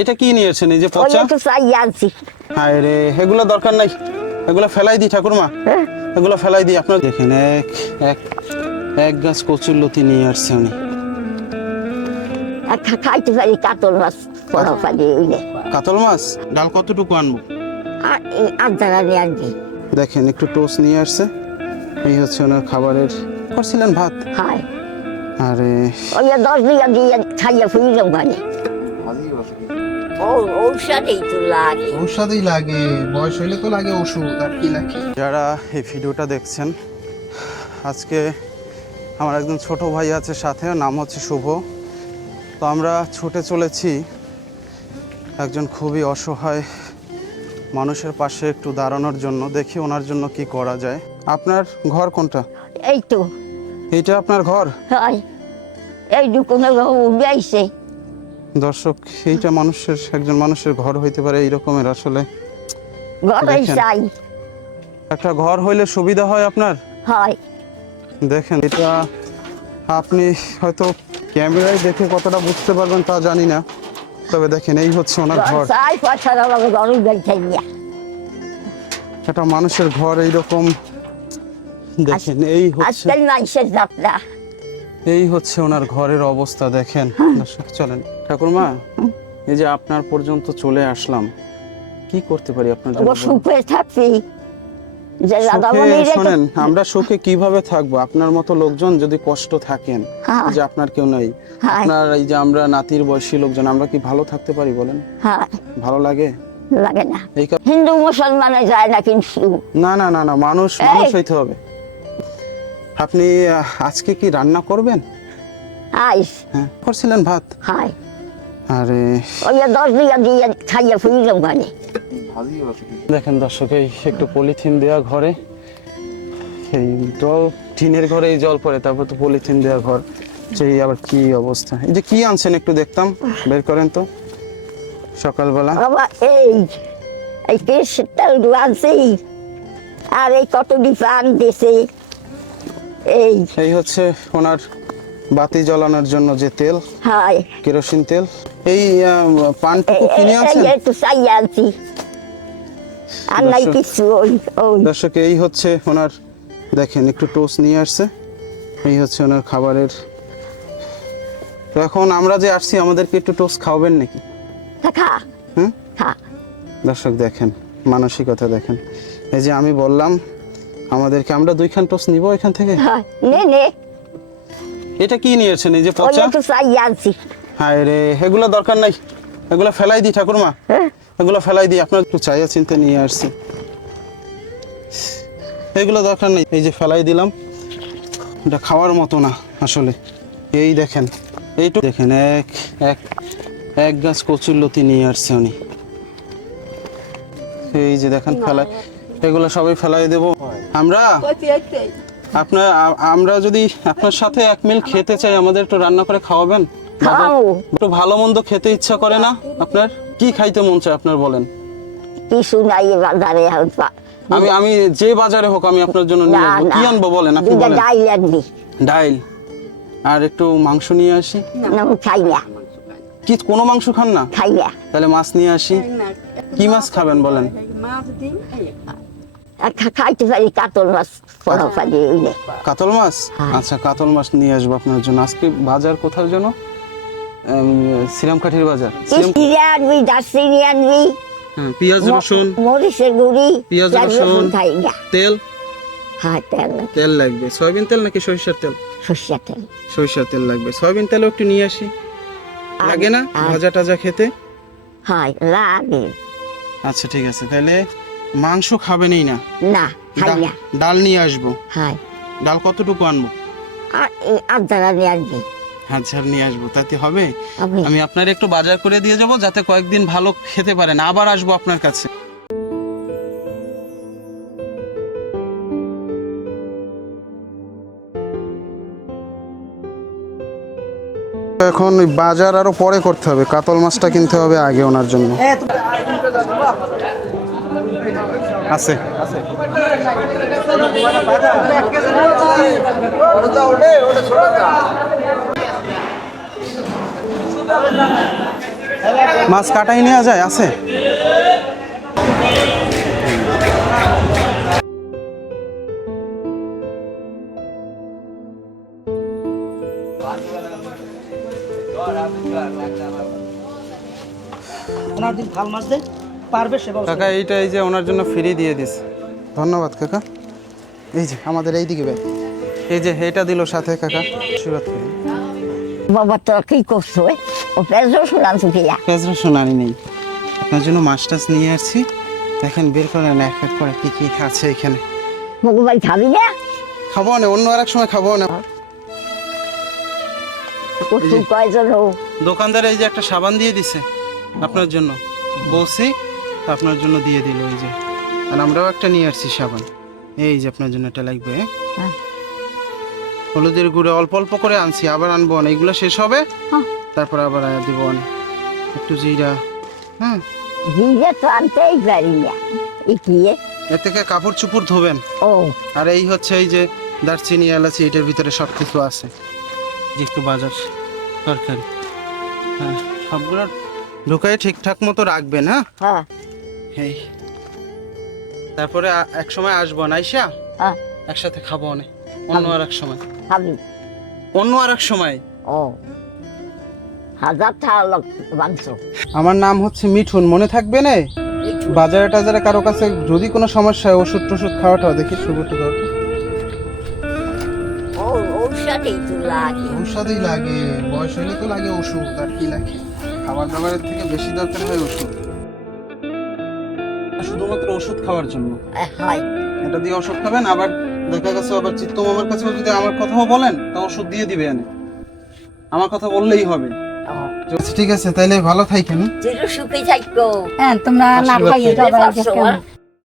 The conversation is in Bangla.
এটা কি নিয়েছেন এই যে পচা? একটু চাই আনছি। হায় রে এগুলো দরকার নাই। এগুলো ফেলাই দিই ঠাকুরমা। হ্যাঁ? এগুলো ফেলাই দিই আপনার দেখেন এক এক এক গাছ কচুর লতি নিয়ে আসছে উনি। খাইতে পারি কাতল মাছ পড়া পারি কাতল মাছ? ডাল কতটুকু আনব? আর এই আদারা নিয়ে আনবি দেখেন একটু টোস্ট নিয়ে আসছে। এই হচ্ছে ওনার খাবারের করছিলেন ভাত? হায়। আরে। ওই দশ বিঘা দিয়ে খাইয়া ফুইলাম মানে। ও ঔষধেই তো লাগে। ঔষধই লাগে বয়স হইলে তো লাগে ওষুধ আর কি লাগে? যারা এই ভিডিওটা দেখছেন আজকে আমার একজন ছোট ভাই আছে সাথে নাম হচ্ছে শুভ। তো আমরা ছুটে চলেছি একজন খুবই অসহায় মানুষের পাশে একটু দাঁড়ানোর জন্য দেখি ওনার জন্য কি করা যায়। আপনার ঘর কোনটা? এই তো। এইটা আপনার ঘর? হয়। এই দোকানে উড়াইছে দর্শক এইটা মানুষের একজন মানুষের ঘর হইতে পারে এই রকমের আসলে দেখেন। চাই। একটা ঘর হইলে সুবিধা হয় আপনার? হয়। দেখেন এটা আপনি হয়তো ক্যামেরায় দেখে কতটা বুঝতে পারবেন তা জানি না। তবে দেখেন এই হচ্ছে ওনার ঘর একটা মানুষের ঘর এইরকম। দেখেন এই হচ্ছে এই হচ্ছে ওনার ঘরের অবস্থা দেখেন। দর্শক, চলেন। ঠাকুরমা এই যে আপনার পর্যন্ত চলে আসলাম কি করতে পারি আপনার জন্য সুখে রাধামণি শোনেন আমরা সুখে কীভাবে থাকব? আপনার মতো লোকজন যদি কষ্ট থাকেন হ্যাঁ। যে আপনার কেউ নাই হ্যাঁ। আপনার এই যে আমরা নাতির বয়সী লোকজন আমরা কি ভালো থাকতে পারি বলেন? হ্যাঁ ভালো লাগে? লাগে না। হিন্দু মুসলমানে যায় না কিন্তু। না না না না মানুষ মানুষ হইতে হবে। আপনি আজকে কি রান্না করবেন? আইস। হ্যাঁ করছিলেন ভাত? হাই। আরে যে দশ বিঘা দিয়ে খাইয়া ফুইলাম মানে। দেখেন দর্শক এই একটু পলিথিন দেওয়া ঘরে। এই জল টিনের ঘরে এই জল পড়ে তারপর তো পলিথিন দেওয়া ঘর। সেই আবার কি অবস্থা? এই যে কি আনছেন একটু দেখতাম বের করেন তো। সকালবেলা। বাবা এই এই তেল আনছি আর এই কতটি পান দিছে। এই। এই হচ্ছে ওনার বাতি জ্বালানোর জন্য যে তেল হাই কেরোসিন তেল এই পানটুকু কিনে আছেন একটু চাই আনছি। আর নাই কিছু দর্শক এই হচ্ছে ওনার দেখেন একটু টোস্ট নিয়ে আসছে। এই হচ্ছে ওনার খাবারের। তো এখন আমরা যে আসছি আমাদেরকে একটু টোস্ট খাওয়াবেন নাকি? হুম? দর্শক দেখেন মানসিকতা দেখেন। এই যে আমি বললাম আমাদেরকে আমরা দুইখান টোস্ট নিব এখান থেকে? হাই, নে নে। এটা কি নিয়েছেন? এই যে পচা? একটু চাই আনছি। হায় রে এগুলো দরকার নাই। এগুলো ফেলাই দিই ঠাকুরমা। হ্যাঁ? এগুলো ফেলাই দিই আপনার একটু চাইয়া চিনতে নিয়ে আসছি। এগুলো দরকার নেই। এই যে ফেলাই দিলাম। এটা খাওয়ার মতো না আসলে। এই দেখেন এইটু দেখেন এক এক এক গাছ কচুর লতি নিয়ে আসছে উনি। এই যে দেখেন ফেলাই এগুলো সবাই ফেলাই দেব। আমরা? আপনার আমরা যদি আপনার সাথে এক মিল খেতে চাই আমাদের একটু রান্না করে খাওয়াবেন? খাওয়াবো। একটু ভালো মন্দ খেতে ইচ্ছা করে না আপনার? কি খাইতে মন চায় আপনার বলেন? কিছু নাই বাজারে আমি আমি যে বাজারে হোক আমি আপনার জন্য নিয়ে আসব। কি আনব বলেন আপনি বলেন। ডাইল আনবি। ডাইল। আর একটু মাংস নিয়ে আসি? না খাই না। কি কোনো মাংস খান না? খাই না। তাহলে মাছ নিয়ে আসি। কি মাছ খাবেন বলেন? আর খা- খাইতে পারি কাতল মাছ ওইলে কাতল মাছ। আচ্ছা কাতল মাছ নিয়ে আসব আপনার জন্য আজকে বাজার কোথাও যেন শ্রীরামকাঠির বাজার আনবি রসুন মরিচের গুড়ি রসুন। তেল হ্যাঁ তেল তেল লাগবে সয়াবিন তেল নাকি সরিষার তেল সর্ষে তেল সরিষার তেল লাগবে সয়াবিন তেলও একটু নিয়ে আসি লাগে না ভাজা টাজা খেতে হ্যাঁ লাগে আচ্ছা ঠিক আছে তাহলে মাংস খাবেনই না। না খাই না। ডাল নিয়ে আসব। হ্যাঁ। ডাল কতটুকু আনব? আদারা নিয়ে আনবি হাজার নিয়ে আসব। তাতে হবে? আমি আপনার একটু বাজার করে দিয়ে যাব যাতে কয়েকদিন ভালো খেতে পারেন। আবার আসব আপনার কাছে। এখন ওই বাজার আরও পরে করতে হবে। কাতল মাছটা কিনতে হবে আগে ওনার জন্য। আছে। মাছ কাটাই নেওয়া যায় আছে। ওনার দিন ভালো মাছ দেয়? পারবে সে কাকা এইটা এই যে ওনার জন্য ফ্রি দিয়ে দিস ধন্যবাদ কাকা। এই যে আমাদের এই দিকে ব্যাগ এই যে এটা দিল সাথে কাকা। আশীর্বাদ করি বাবা তোরা কি করছ এ? ও পেঁচো শুনান চুকিয়া পেঁয়াজ রসুন আনি নেই। আপনার জন্য মাছ টাছ নিয়ে আসছি। দেখেন বের করেন এক এক করে কি কি আছে এখানে। ভগবান খাবি না? খাব না অন্য আর এক সময় খাব না। দোকানদার এই যে একটা সাবান দিয়ে দিছে আপনার জন্য। বলছি তা আপনার জন্য দিয়ে দিল ওই যে। আর আমরাও একটা নিয়ে আসছি সাবান। এই যে আপনার জন্য এটা লাগবে। হ্যাঁ? হলুদের গুঁড়ো অল্প অল্প করে আনছি আবার আনব না। এগুলো শেষ হবে। হ্যাঁ। তারপর আবার আয়া দিব একটু জিরা। হ্যাঁ জিরে তো আনতেই পারি না? এর থেকে কাপড় চুপড় ধোবেন। ও। আর এই হচ্ছে এই যে দারচিনি এলাচি এটার ভিতরে সব কিছু আছে। যে একটু বাজার তরকারি। হ্যাঁ সবগুলো ঢুকাই ঠিকঠাক মতো রাখবেন হ্যাঁ? হ্যাঁ। এই তারপরে এক সময় আসব না আইসা? হ্যাঁ। একসাথে খাব অনেক। অন্য আর এক সময়। খাবি। অন্য আর এক সময়? ও। হাজার টাকা মাংস আমার নাম হচ্ছে মিঠুন মনে থাকবে না? বাজারে টাজারে কারও কাছে যদি কোনো সমস্যা হয় ওষুধ টষুধ খাওয়াটাও দেখি সাথেই তো লাগে। ঔষধই লাগে বয়স হলে তো লাগে ওষুধ আর কি লাগে? খাবার দাবারের থেকে বেশি দরকার হয় ওষুধ। ওষুধ খাওয়ার জন্য। হয়। এটা দিয়ে ওষুধ খাবেন আবার দেখা গেছে আবার চিত্ত মামার কাছেও যদি আমার কথাও বলেন তা ওষুধ দিয়ে দিবে এনে। আমার কথা বললেই হবে। ঠিক আছে তাইলে ভালো থাকেন চির সুখে থাকব হ্যাঁ তোমরা না খাইয়ে। যাবে?